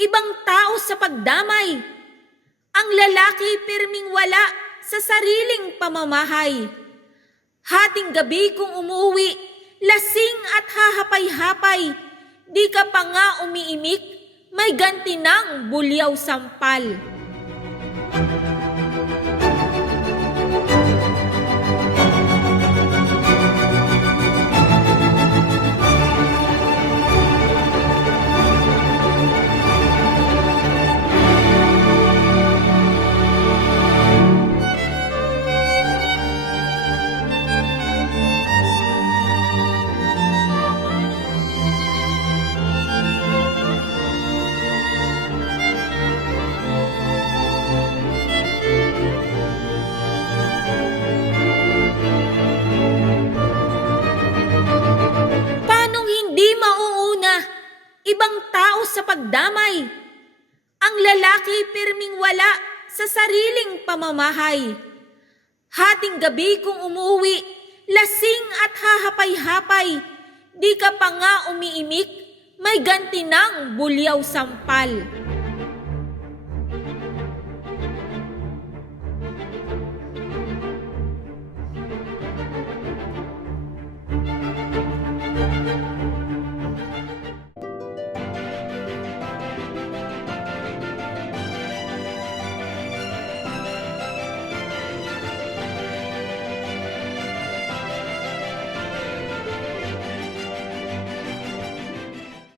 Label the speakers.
Speaker 1: ibang tao sa pagdamay. Ang lalaki pirming wala sa sariling pamamahay. Hating gabi kung umuwi, lasing at hahapay-hapay. Di ka pa nga umiimik, may ganti ng bulyaw sampal. Ibang tao sa pagdamay. Ang lalaki pirming wala sa sariling pamamahay. Hating gabi kung umuwi, lasing at hahapay-hapay. Di ka pa nga umiimik, may ganti ng bulyaw sampal.